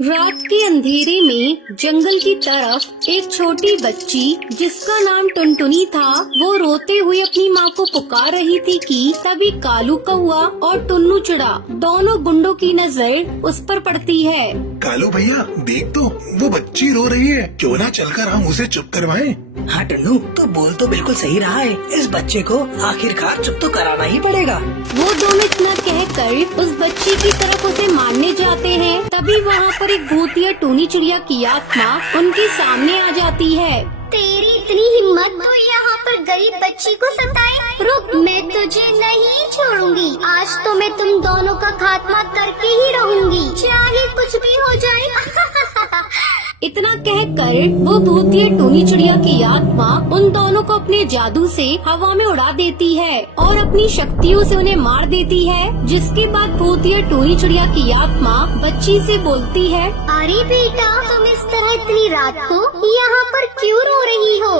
रात के अंधेरे में जंगल की तरफ एक छोटी बच्ची जिसका नाम टुनटुनी था, वो रोते हुए अपनी माँ को पुकार रही थी कि तभी कालू कौआ और टुन्नू चिड़ा दोनों गुंडों की नजर उस पर पड़ती है। कालू भैया देख तो वो बच्ची रो रही है, क्यों ना चलकर हम उसे चुप करवाएं। हाँ टन्नू, तो बोल तो बिल्कुल सही रहा है। इस बच्चे को आखिरकार चुप तो कराना ही पड़ेगा। वो दोनों इतना कहकर उस बच्ची की तरफ उसे मारने जाते हैं, तभी वहाँ पर एक भूतिया टूनी चिड़िया की आत्मा उनके सामने आ जाती है। तेरी इतनी हिम्मत तो यहाँ पर गरीब बच्ची को सताए। रुक, मैं तुझे नहीं छोड़ूंगी। आज तो मैं तुम दोनों का खात्मा करके ही रहूंगी, चाहे कुछ भी हो जाए। इतना कहकर वो भूतिया टूनी चिड़िया की आत्मा उन दोनों को अपने जादू से हवा में उड़ा देती है और अपनी शक्तियों से उन्हें मार देती है। जिसके बाद भूतिया टूनी चिड़िया की आत्मा बच्ची से बोलती है, अरे बेटा, तुम इस तरह इतनी रात को यहाँ पर क्यों रो रही हो?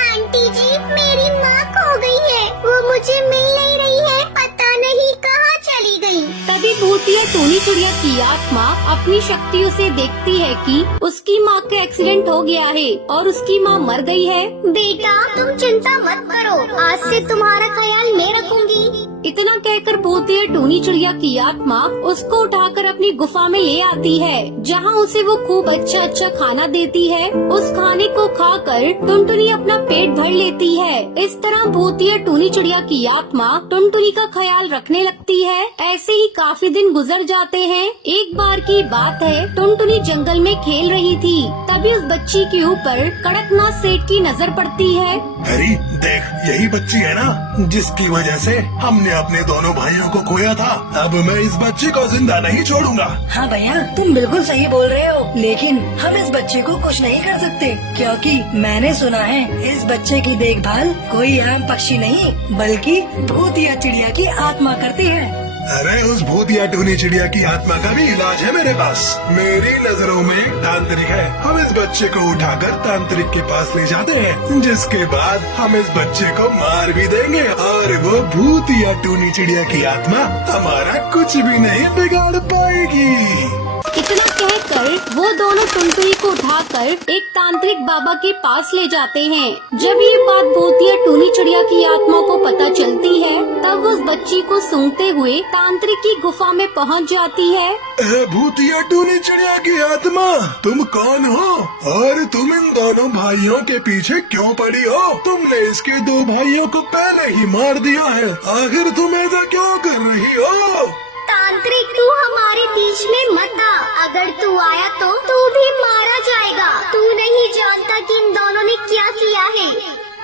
आंटी जी, मेरी माँ खो गई है, वो मुझे मिल नहीं रही है, पता नहीं कहाँ चली गई। तभी भूतिया टूनी चिड़िया की आत्मा अपनी शक्तियों से देखती है कि उसकी माँ का एक्सीडेंट हो गया है और उसकी माँ मर गई है। बेटा, तुम चिंता मत करो, आज से तुम्हारा ख्याल मैं रखूंगी। इतना कहकर भूतिया टूनी चिड़िया की आत्मा उसको उठाकर अपनी गुफा में ले आती है, जहाँ उसे वो खूब अच्छा अच्छा खाना देती है। उस खाने को खाकर टुनटुनी अपना पेट भर लेती है। इस तरह भूतिया टूनी चिड़िया की आत्मा टुनटुनी का ख्याल रखने लगती है। ऐसे ही काफी दिन गुजर जाते हैं। एक बार की बात है, टुनटुनी जंगल में खेल रही थी, तभी उस बच्ची के ऊपर कड़कनाथ सेठ की नजर पड़ती है। अरे देख, यही बच्ची है ना जिसकी वजह से हमने अपने दोनों भाइयों को खोया था। अब मैं इस बच्ची को जिंदा नहीं छोड़ूंगा। हाँ भैया, तुम बिल्कुल सही बोल रहे हो, लेकिन हम इस बच्चे को कुछ नहीं कर सकते, क्योंकि मैंने सुना है इस बच्चे की देखभाल कोई आम पक्षी नहीं बल्कि भूतिया चिड़िया की आत्मा करती है। अरे उस भूतिया टूनी चिड़िया की आत्मा का भी इलाज है मेरे पास। मेरी नजरों में एक तांत्रिक है। हम इस बच्चे को उठाकर तांत्रिक के पास ले जाते हैं, जिसके बाद हम इस बच्चे को मार भी देंगे और वो भूतिया टूनी चिड़िया की आत्मा हमारा कुछ भी नहीं बिगाड़ पाएगी। इतना कहकर वो दोनों टुनटुनी को उठाकर एक तांत्रिक बाबा के पास ले जाते हैं। जब ये बात भूतिया टूनी चिड़िया की आत्मा को पता चलती है, तब उस बच्ची को सूंघते हुए तांत्रिक की गुफा में पहुंच जाती है। भूतिया टूनी चिड़िया की आत्मा, तुम कौन हो और तुम इन दोनों भाइयों के पीछे क्यों पड़ी हो? तुमने इसके दो भाइयों को पहले ही मार दिया है, आखिर तुम ऐसा क्यों कर रही हो? तांत्रिक, तू हमारे बीच में मत आ। अगर तू आया तो तू भी मारा जाएगा। तू नहीं जानता कि इन दोनों ने क्या किया है।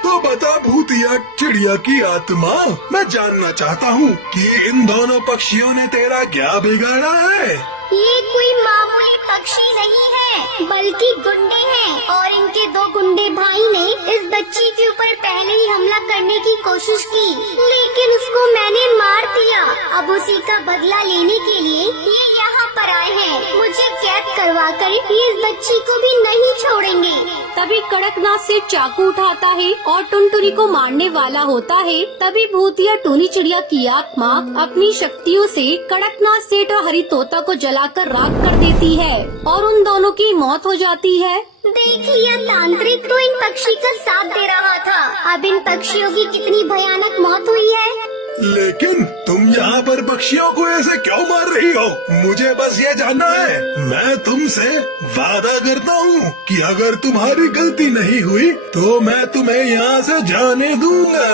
तो बता भूतिया चिड़िया की आत्मा, मैं जानना चाहता हूँ कि इन दोनों पक्षियों ने तेरा क्या बिगाड़ा है? ये कोई मामूली पक्षी नहीं है, बल्कि गुंडे हैं और इनके दो गुंडे भाई ने इस बच्ची के ऊपर पहले ही हमला करने की कोशिश की, लेकिन उसको मैंने मार दिया। अब उसी का बदला लेने के लिए ये यहाँ पर आए हैं। मुझे कैद करवा कर ये इस बच्ची को भी नहीं छोड़ेंगे। तभी कड़कनाथ से चाकू उठाता है और टुनटुनी को मारने वाला होता है। तभी भूतिया टूनी चिड़िया की आत्मा अपनी शक्तियों से कड़कनाथ सेठ और हरी तोता को जलाकर राख कर देती है और उन दोनों की मौत हो जाती है। देख लिया, तांत्रिक तो इन पक्षी का साथ दे रहा था। अब इन पक्षियों की कितनी भयानक मौत हुई है। लेकिन तुम यहाँ पर पक्षियों को ऐसे क्यों मार रही हो? मुझे बस ये जानना है। मैं तुमसे वादा करता हूँ कि अगर तुम्हारी गलती नहीं हुई तो मैं तुम्हें यहाँ से जाने दूंगा।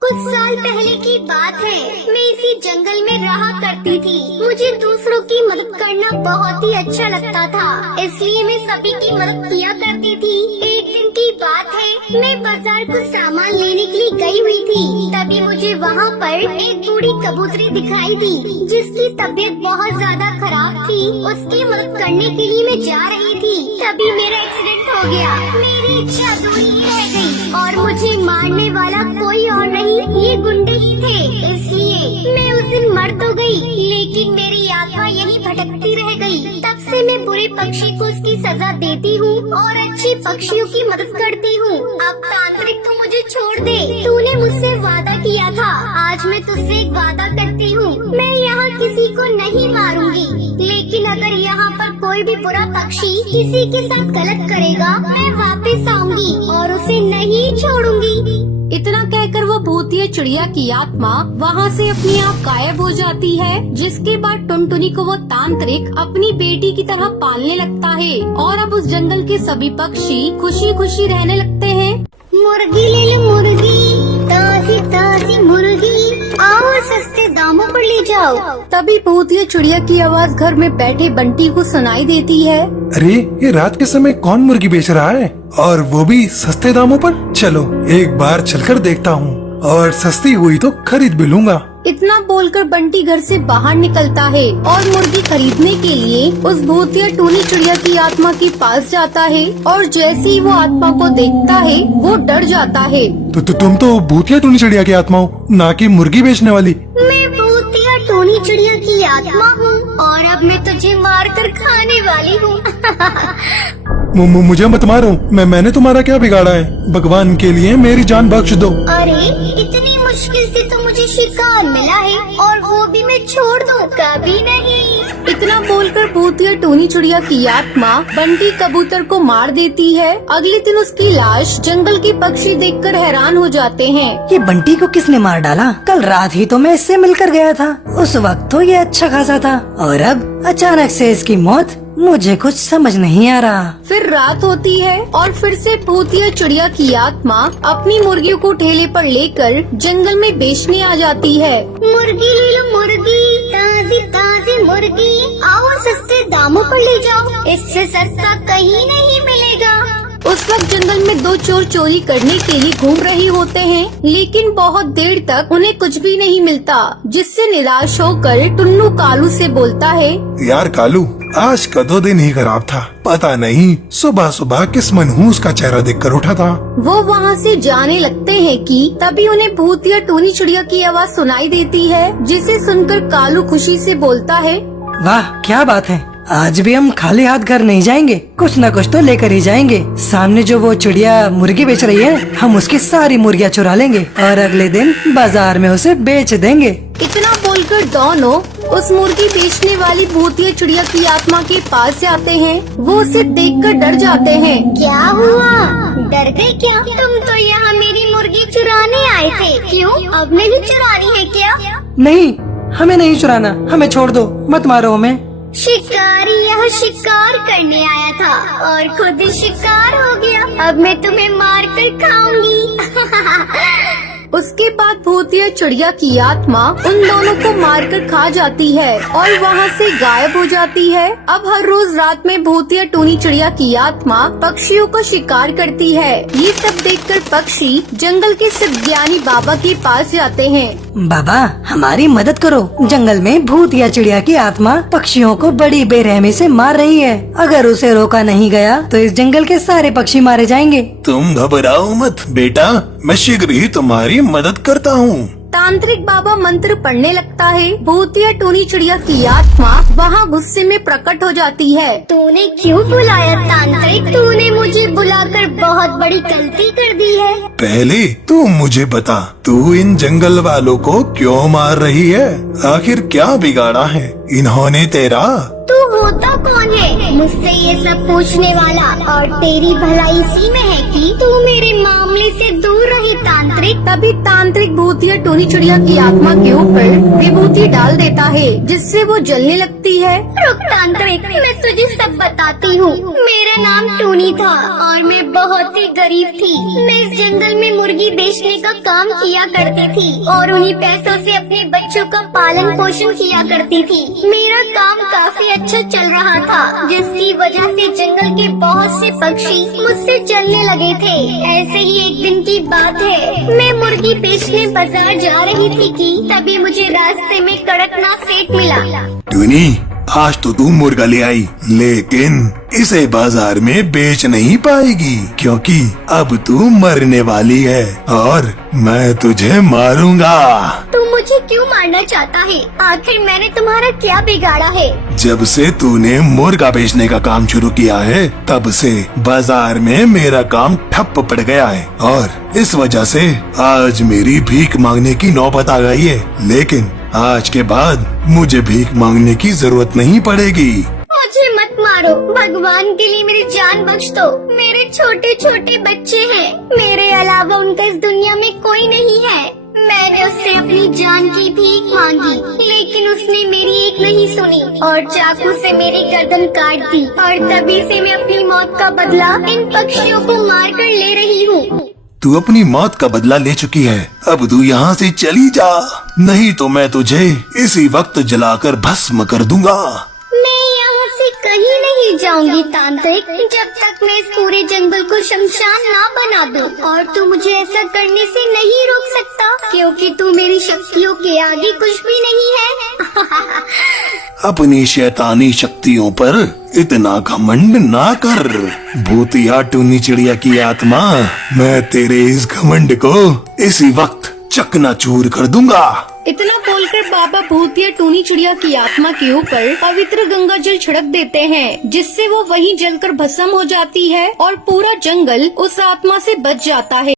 कुछ साल पहले की बात है, मैं इसी जंगल में रहा करती थी। मुझे दूसरों की मदद करना बहुत ही अच्छा लगता था, इसलिए मैं सभी की मदद किया करती थी। एक दिन की बात है, मैं बाजार कुछ सामान लेने के लिए गई हुई थी। तभी मुझे वहाँ पर एक बूढ़ी कबूतरी दिखाई दी, जिसकी तबीयत बहुत ज्यादा खराब थी। उसकी मदद करने के लिए मैं जा रही थी, तभी मेरा एक्सीडेंट हो गया। मेरी इच्छा अधूरी ही रह गई और मुझे मारने वाला कोई और नहीं, ये गुंडे ही थे। इसलिए मैं उस दिन मर तो गई, लेकिन मेरी आत्मा यही भटकती रह गई। तब से मैं बुरे पक्षी को उसकी सजा देती हूँ और अच्छी पक्षियों की मदद करती हूँ। अब तांत्रिक तू मुझे छोड़ दे, तूने मुझसे वादा किया था। आज मैं तुझसे एक वादा करती हूँ, मैं यहाँ किसी को नहीं मारूंगी, लेकिन अगर यहाँ पर कोई भी बुरा पक्षी किसी के साथ गलत करेगा, मैं वापस आऊंगी और उसे नहीं छोड़ूंगी। इतना कहकर वो भूतिया चिड़िया की आत्मा वहाँ से अपने आप गायब हो जाती है। जिसके बाद टुनटुनी को वो तांत्रिक अपनी बेटी की तरह पालने लगता है और अब उस जंगल के सभी पक्षी खुशी खुशी रहने लगते हैं। मुर्गी ले लो मुर्गी, ताजी ताजी मुर्गी, आओ सस्ते दामों पर ले जाओ। तभी भूतिया चिड़िया की आवाज घर में बैठे बंटी को सुनाई देती है। अरे ये रात के समय कौन मुर्गी बेच रहा है, और वो भी सस्ते दामों पर? चलो एक बार चलकर देखता हूँ, और सस्ती हुई तो खरीद भी लूंगा। इतना बोलकर बंटी घर से बाहर निकलता है और मुर्गी खरीदने के लिए उस भूतिया टूनी चिड़िया की आत्मा के पास जाता है। और जैसे ही वो आत्मा को देखता है वो डर जाता है। तो तुम तो भूतिया टूनी चिड़िया की आत्मा हो, ना कि मुर्गी बेचने वाली। मैं भूतिया टोनी चिड़िया की आत्मा हूँ और अब मैं तुझे मार कर खाने वाली हूँ। मुझे मत मारो, मैंने तुम्हारा क्या बिगाड़ा है? भगवान के लिए मेरी जान बख्श दो। अरे इतनी मुश्किल से तो मुझे शिकार मिला है और वो भी मैं छोड़ दूँ? कभी नहीं। इतना बोलकर भूतिया टूनी चिड़िया की आत्मा बंटी कबूतर को मार देती है। अगले दिन उसकी लाश जंगल के पक्षी देखकर हैरान हो जाते हैं। ये बंटी को किसने मार डाला? कल रात ही तो मैं इससे मिलकर गया था, उस वक्त तो ये अच्छा खासा था, और अब अचानक से इसकी मौत, मुझे कुछ समझ नहीं आ रहा। फिर रात होती है और फिर से भूतिया चिड़िया की आत्मा अपनी मुर्गियों को ठेले पर लेकर जंगल में बेचने आ जाती है। मुर्गी ले लो मुर्गी, ताजी ताजी मुर्गी, आओ सस्ते दामों पर ले जाओ, इससे सस्ता कहीं नहीं मिलेगा। उस वक्त जंगल में दो चोर चोरी करने के लिए घूम रहे होते हैं, लेकिन बहुत देर तक उन्हें कुछ भी नहीं मिलता, जिससे निराश होकर टुन्नू कालू से बोलता है। यार कालू, आज का दो दिन ही खराब था। पता नहीं सुबह सुबह किस मनहूस का चेहरा देखकर उठा था। वो वहाँ से जाने लगते हैं कि तभी उन्हें भूतिया टूनी चिड़िया की आवाज सुनाई देती है, जिसे सुनकर कालू खुशी से बोलता है। वाह क्या बात है, आज भी हम खाली हाथ घर नहीं जाएंगे, कुछ न कुछ तो लेकर ही जाएंगे। सामने जो वो चिड़िया मुर्गी बेच रही है, हम उसकी सारी मुर्गियाँ चुरा लेंगे और अगले दिन बाजार में उसे बेच देंगे। इतना बोलकर दोनों उस मुर्गी बेचने वाली भूतिया चिड़िया की आत्मा के पास जाते हैं। वो उसे देखकर डर जाते हैं। क्या हुआ, डर गए क्या? तुम तो यहाँ मेरी मुर्गी चुराने आए थे, क्यों अब नहीं चुरानी है क्या? नहीं, हमें नहीं चुराना, हमें छोड़ दो, मत मारो हमें। शिकारी यहाँ शिकार करने आया था और खुद शिकार हो गया, अब मैं तुम्हें मार कर खाऊंगी। उसके बाद भूतिया चिड़िया की आत्मा उन दोनों को मारकर खा जाती है और वहाँ से गायब हो जाती है। अब हर रोज रात में भूतिया टूनी चिड़िया की आत्मा पक्षियों को शिकार करती है। ये सब देखकर पक्षी जंगल के सिद्ध ज्ञानी बाबा के पास जाते हैं। बाबा हमारी मदद करो, जंगल में भूतिया चिड़िया की आत्मा पक्षियों को बड़ी बेरहमी से मार रही है। अगर उसे रोका नहीं गया तो इस जंगल के सारे पक्षी मारे जाएंगे। तुम घबराओ मत बेटा, मैं शीघ्र ही तुम्हारी मदद करता हूँ। तांत्रिक बाबा मंत्र पढ़ने लगता है। भूतिया टूनी चिड़िया की आत्मा वहाँ गुस्से में प्रकट हो जाती है। तूने क्यों बुलाया तांत्रिक? तूने मुझे बुलाकर बहुत बड़ी गलती कर दी है। पहले तू मुझे बता, तू इन जंगल वालों को क्यों मार रही है? आखिर क्या बिगाड़ा है इन्होंने तेरा? तू होता कौन है मुझसे ये सब पूछने वाला? और तेरी भलाई इसी में है कि तू मेरे मामले से दूर रही तांत्रिक। तभी तांत्रिक भूतिया टूनी चिड़िया की आत्मा के ऊपर विभूति डाल देता है, जिससे वो जलने लगती है। रुक तांत्रिक, मैं तुझे सब बताती हूँ। मेरा नाम टूनी था और मैं बहुत ही गरीब थी। मैं इस जंगल में मुर्गी बेचने का काम किया करती थी और उन्हीं पैसों से अपने बच्चों का पालन पोषण किया करती थी। मेरा काम काफी अच्छा चल रहा था, जिसकी वजह से जंगल के बहुत से पक्षी मुझसे चलने लगे थे। ऐसे ही एक दिन की बात है, मैं मुर्गी बेचने बाजार जा रही थी कि तभी मुझे रास्ते में कड़कनाथ सेठ मिला। टूनी, आज तो तू मुर्गा ले आई, लेकिन इसे बाजार में बेच नहीं पाएगी, क्योंकि अब तू मरने वाली है और मैं तुझे मारूंगा। तू मुझे क्यों मारना चाहता है? आखिर मैंने तुम्हारा क्या बिगाड़ा है? जब से तूने मुर्गा बेचने का काम शुरू किया है, तब से बाजार में मेरा काम ठप पड़ गया है और इस वजह से आज मेरी भीख मांगने की नौबत आ गई है। लेकिन आज के बाद मुझे भीख मांगने की जरूरत नहीं पड़ेगी। मुझे मत मारो मारो, भगवान के लिए मेरी जान बख्श दो। मेरे छोटे छोटे बच्चे हैं, मेरे अलावा उनका इस दुनिया में कोई नहीं है। मैंने उससे अपनी जान की भीख मांगी, लेकिन उसने मेरी एक नहीं सुनी और चाकू से मेरी गर्दन काट दी। और तभी से मैं अपनी मौत का बदला इन पक्षियों को मार कर ले रही हूँ। तू अपनी मौत का बदला ले चुकी है, अब तू यहाँ से चली जा, नहीं तो मैं तुझे इसी वक्त जलाकर भस्म कर दूंगा। मैं यहाँ से कहीं नहीं जाऊंगी तांत्रिक, जब तक मैं इस पूरे जंगल को शमशान ना बना दूं। और तू मुझे ऐसा करने से नहीं रोक सकता, क्योंकि तू मेरी शक्तियों के आगे कुछ भी नहीं है। अपनी शैतानी शक्तियों पर इतना घमंड ना कर, भूतिया टूनी चिड़िया की आत्मा। मैं तेरे इस घमंड को इसी वक्त चकनाचूर कर दूंगा। इतना बोलकर बाबा भूतिया टूनी चिड़िया की आत्मा के ऊपर पवित्र गंगा जल छिड़क देते हैं, जिससे वो वहीं जलकर भस्म हो जाती है और पूरा जंगल उस आत्मा से बच जाता है।